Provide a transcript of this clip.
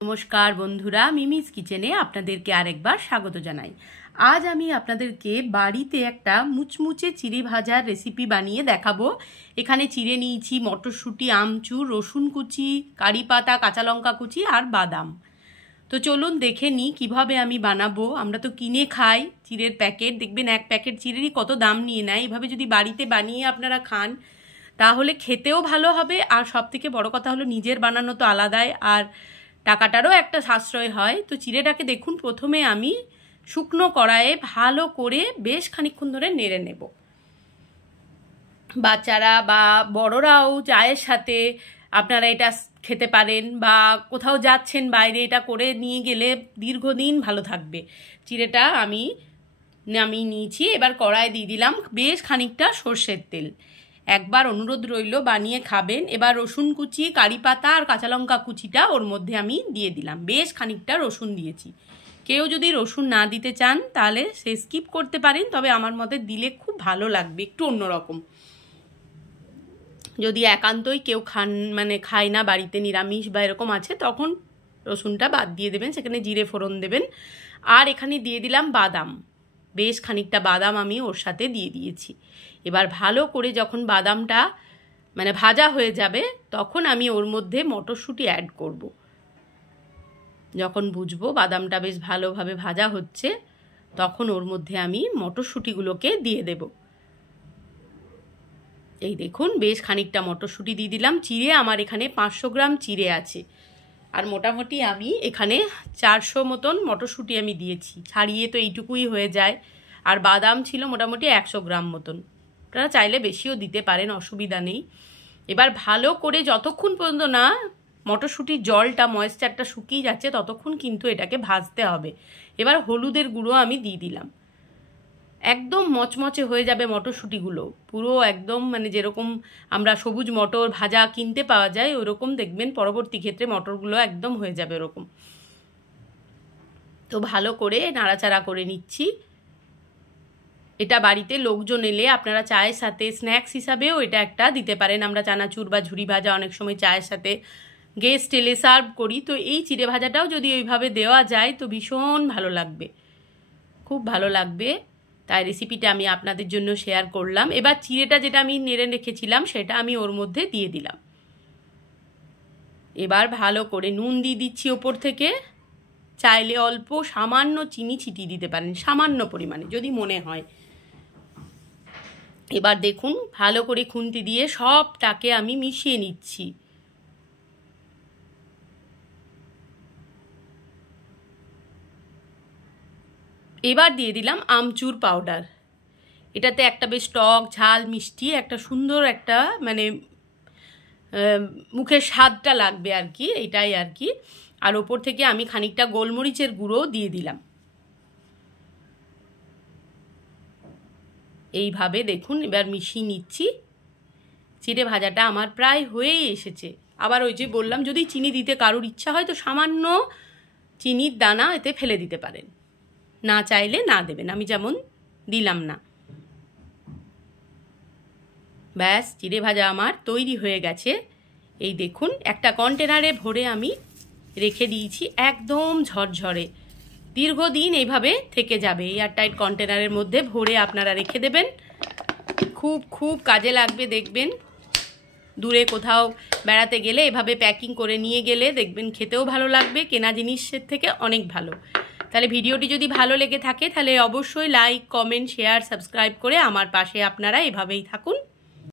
নমস্কার বন্ধুরা, মিমিস কিচেনে আপনাদেরকে আরেকবার স্বাগত জানাই। আজ আমি আপনাদেরকে বাড়িতে একটা মুচমুচে চিড়ে ভাজার রেসিপি বানিয়ে দেখাবো। এখানে চিড়ে নিয়েছি মটরশুঁটি, আমচুর, রসুন কুচি, কারি পাতা, কাঁচা লঙ্কা কুচি আর বাদাম। তো চলুন দেখে নিই কীভাবে আমি বানাবো। আমরা তো কিনে খাই চিড়ের প্যাকেট, দেখবেন এক প্যাকেট চিড়েরই কত দাম নিয়ে নেয়। এভাবে যদি বাড়িতে বানিয়ে আপনারা খান তাহলে খেতেও ভালো হবে, আর সবথেকে বড় কথা হলো নিজের বানানো তো আলাদাই, আর টাকাটারও একটা সাশ্রয় হয়। তো চিড়েটাকে দেখুন, প্রথমে আমি শুকনো কড়াইয়ে ভালো করে বেশ খানিকক্ষণ ধরে নেড়ে নেব। বাচ্চারা বা বড়রাও চায়ের সাথে আপনারা এটা খেতে পারেন, বা কোথাও যাচ্ছেন বাইরে, এটা করে নিয়ে গেলে দীর্ঘদিন ভালো থাকবে। চিড়েটা আমি নামিয়ে নিয়েছি। এবার কড়াই দিয়ে দিলাম বেশ খানিকটা সর্ষের তেল। একবার অনুরোধ রইল, বানিয়ে খাবেন। এবার রসুন কুচি, কারি পাতা আর কাঁচা লঙ্কা কুচিটা ওর মধ্যে আমি দিয়ে দিলাম। বেশ খানিকটা রসুন দিয়েছি। কেউ যদি রসুন না দিতে চান তাহলে সে স্কিপ করতে পারেন, তবে আমার মতে দিলে খুব ভালো লাগবে, একটু অন্যরকম। যদি একান্তই কেউ খায় না, বাড়িতে নিরামিষ বা এরকম আছে, তখন রসুনটা বাদ দিয়ে দেবেন, সেখানে জিরে ফোড়ন দেবেন। আর এখানে দিয়ে দিলাম বাদাম, বেশ খানিকটা বাদাম আমি ওর সাথে দিয়ে দিয়েছি। এবার ভালো করে যখন বাদামটা ভাজা হয়ে যাবে তখন আমি ওর মধ্যে মটরশুঁটি অ্যাড করব। যখন বুঝবো বাদামটা বেশ ভালোভাবে ভাজা হচ্ছে তখন ওর মধ্যে আমি মটরশুঁটিগুলোকে দিয়ে দেব। এই দেখুন, বেশ খানিকটা মটরশুঁটি দিয়ে দিলাম। চিড়ে আমার এখানে 500 গ্রাম চিড়ে আছে, আর মোটামুটি আমি এখানে 400 মতন মটরশুঁটি আমি দিয়েছি। ছাড়িয়ে তো এইটুকুই হয়ে যায়। আর বাদাম ছিল মোটামুটি 100 গ্রাম মতন। আপনারা চাইলে বেশিও দিতে পারেন, অসুবিধা নেই। এবার ভালো করে যতক্ষণ পর্যন্ত না মটরশুঁটির জলটা, ময়েশ্চারটা শুকিয়ে যাচ্ছে ততক্ষণ কিন্তু এটাকে ভাজতে হবে। এবার হলুদের গুঁড়ো আমি দিয়ে দিলাম। একদম মচমচে হয়ে যাবে মটরশুঁটিগুলো, পুরো একদম যেরকম আমরা সবুজ মটর ভাজা কিনতে পাওয়া যায় ওরকম দেখবেন পরবর্তী ক্ষেত্রে মটরগুলো একদম হয়ে যাবে ওরকম। তো ভালো করে নাড়াচাড়া করে নিচ্ছি। এটা বাড়িতে লোকজন এলে আপনারা চায়ের সাথে স্ন্যাক্স হিসাবেও এটা একটা দিতে পারেন। আমরা চানাচুর বা ঝুরি ভাজা অনেক সময় চায়ের সাথে গেস্ট এলে সার্ভ করি, তো এই চিড়ে ভাজাটাও যদি ওইভাবে দেওয়া যায় তো ভীষণ ভালো লাগবে, খুব ভালো লাগবে। তাই রেসিপিটা আমি আপনাদের জন্য শেয়ার করলাম। এবার চিড়েটা যেটা আমি নেড়ে রেখেছিলাম সেটা আমি ওর মধ্যে দিয়ে দিলাম। এবার ভালো করে নুন দিয়ে দিচ্ছি ওপর থেকে। চাইলে অল্প সামান্য চিনি ছিটিয়ে দিতে পারেন, সামান্য পরিমাণে যদি মনে হয়। এবার দেখুন ভালো করে খুন্তি দিয়ে সবটাকে আমি মিশিয়ে নিচ্ছি। এবার দিয়ে দিলাম আমচুর পাউডার। এটাতে একটা বেশ টক ঝাল মিষ্টি একটা সুন্দর একটা মুখের স্বাদটা লাগবে আর কি, এটাই আর কি। আর ওপর থেকে আমি খানিকটা গোলমরিচের গুঁড়ো দিয়ে দিলাম। এইভাবে দেখুন এবার মিশিয়ে নিচ্ছি। চিড়ে ভাজাটা আমার প্রায় হয়েই এসেছে। আবার ওই যে বললাম, যদি চিনি দিতে কারোর ইচ্ছা হয় তো সামান্য চিনির দানা এতে ফেলে দিতে পারেন, না চাইলে না দেবেন, আমি যেমন দিলাম না। ব্যাস, চিড়ে ভাজা আমার তৈরি হয়ে গেছে। এই দেখুন, একটা কন্টেনারে ভরে আমি রেখে দিয়েছি, একদম ঝরঝরে, দীর্ঘদিন এইভাবে থেকে যাবে। এয়ারটাইট কন্টেনারের মধ্যে ভরে আপনারা রেখে দেবেন, খুব খুব কাজে লাগবে। দেখবেন দূরে কোথাও বেড়াতে গেলে এভাবে প্যাকিং করে নিয়ে গেলে দেখবেন খেতেও ভালো লাগবে, কেনা জিনিসের থেকে অনেক ভালো। তাহলে ভিডিওটি যদি ভালো লেগে থাকে তাহলে অবশ্যই লাইক, কমেন্ট, শেয়ার, সাবস্ক্রাইব করে আমার পাশে আপনারা এভাবেই থাকুন।